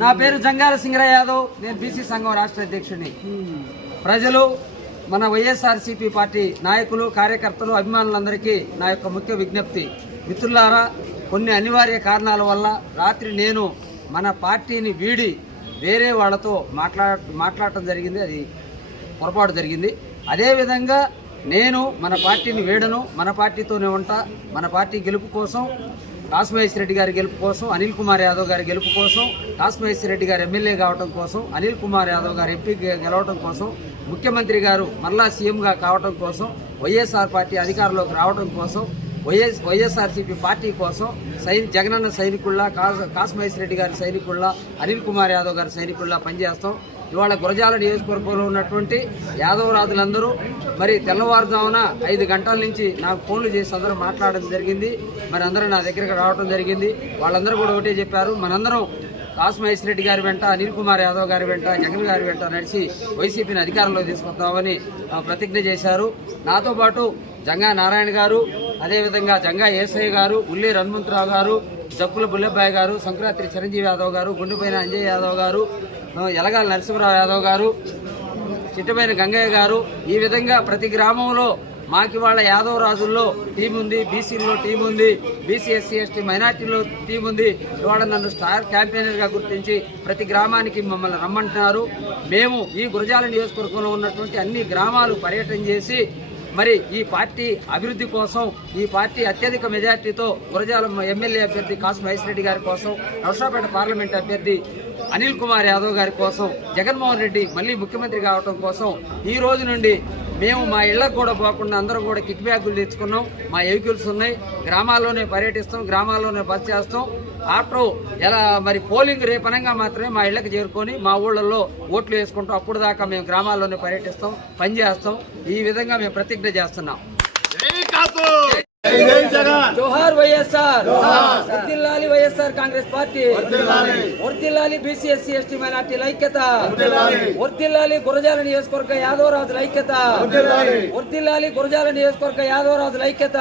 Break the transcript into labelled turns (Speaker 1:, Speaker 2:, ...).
Speaker 1: నా పేరు జంగాల సింగరా యాదవ్. నేను బీసీ సంఘం రాష్ట్ర అధ్యక్షుడిని. ప్రజలు మన వైఎస్ఆర్సీపీ పార్టీ నాయకులు కార్యకర్తలు అభిమానులందరికీ నా యొక్క ముఖ్య విజ్ఞప్తి. మిత్రులారా కొన్ని అనివార్య కారణాల వల్ల రాత్రి నేను మన పార్టీని వీడి వేరే వాళ్ళతో మాట్లా మాట్లాడటం జరిగింది. అది పొరపాటు జరిగింది. అదేవిధంగా నేను మన పార్టీని వీడను మన పార్టీతోనే ఉంటా మన పార్టీ గెలుపు కోసం కాసుమహేశ్వర రెడ్డి గారి గెలుపు కోసం అనిల్ కుమార్ యాదవ్ గారి గెలుపు కోసం కాసుమహేశ్వర రెడ్డి గారు ఎమ్మెల్యే కావడం కోసం అనిల్ కుమార్ యాదవ్ గారు ఎంపీ గెలవడం కోసం ముఖ్యమంత్రి గారు మరలా సీఎంగా కావడం కోసం వైఎస్ఆర్ పార్టీ అధికారంలోకి రావడం కోసం వైఎస్ వైఎస్ఆర్సీపీ పార్టీ కోసం సైని జగనన్న సైనికుల్లా కాస్ కాసుమహేశ్వర రెడ్డి గారి సైనికుల్లా అనిల్ కుమార్ యాదవ్ గారి సైనికుల్లా పనిచేస్తాం. ఇవాళ గురజాల నియోజకవర్గంలో ఉన్నటువంటి యాదవరాజులందరూ మరి తెల్లవారుజామున ఐదు గంటల నుంచి నాకు ఫోన్లు చేసి అందరూ మాట్లాడడం జరిగింది. మరి అందరూ నా దగ్గరికి రావడం జరిగింది. వాళ్ళందరూ కూడా ఒకటే చెప్పారు. మనందరం కాసు మహేష్ రెడ్డి గారి వెంట అనిల్ కుమార్ యాదవ్ గారి వెంట జగన్ గారి వెంట నడిచి వైసీపీని అధికారంలో తీసుకొద్దామని ప్రతిజ్ఞ చేశారు. నాతో పాటు జంగా నారాయణ గారు అదేవిధంగా జంగా ఏసయ్య గారు ఉల్లి హనుమంతరావు గారు జక్కుల బుల్లెబ్బాయి గారు సంక్రాంతి చిరంజీవి యాదవ్ గారు గుండెపైన అంజయ్ యాదవ్ గారు ఎలగాల నరసింహరావు యాదవ్ గారు చిట్టమైన గంగయ్య గారు ఈ విధంగా ప్రతి గ్రామంలో మాకి వాళ్ళ యాదవ రాజుల్లో టీం ఉంది బీసీలో టీం ఉంది బీసీ ఎస్సీ ఎస్టీ మైనార్టీలో టీం ఉంది. ఇవాళ నన్ను స్టార్ క్యాంపెయినర్గా గుర్తించి ప్రతి గ్రామానికి మమ్మల్ని రమ్మంటున్నారు. మేము ఈ గురజాల నియోజకవర్గంలో ఉన్నటువంటి అన్ని గ్రామాలు పర్యటన చేసి మరి ఈ పార్టీ అభివృద్ధి కోసం ఈ పార్టీ అత్యధిక మెజార్టీతో గురజాల ఎమ్మెల్యే అభ్యర్థి కాసు మహేష్ రెడ్డి గారి కోసం నర్సాపేట పార్లమెంట్ అభ్యర్థి అనిల్ కుమార్ యాదవ్ గారి కోసం జగన్మోహన్ రెడ్డి మళ్ళీ ముఖ్యమంత్రి కావడం కోసం ఈ రోజు నుండి మేము మా ఇళ్ళకు కూడా పోకుండా అందరం కూడా కిట్ బ్యాగులు తెచ్చుకున్నాం. మా వెహికల్స్ ఉన్నాయి. గ్రామాల్లోనే పర్యటిస్తాం. గ్రామాల్లోనే బస్ చేస్తాం. ఆఫ్టర్ ఎలా మరి పోలింగ్ రేపనంగా మాత్రమే మా ఇళ్ళకు చేరుకొని మా ఊళ్ళల్లో ఓట్లు వేసుకుంటాం అప్పుడు దాకా మేము గ్రామాల్లోనే పర్యటిస్తాం పనిచేస్తాం ఈ విధంగా మేము ప్రతిజ్ఞ చేస్తున్నాం. జోహార్ వైఎస్ఆర్ వర్దిల్లాలి వైఎస్ఆర్ కాంగ్రెస్ పార్టీ వర్దిల్లాలి బీసీ ఎస్సీ ఎస్టీ మైనార్టీల ఐక్యత వర్దిల్లాలి గురజాల నియోజకవర్గ యాదవరాజుల ఐక్యత వర్దిల్లాలి గురజాల నియోజకవర్గ యాదవరాజుల ఐక్యత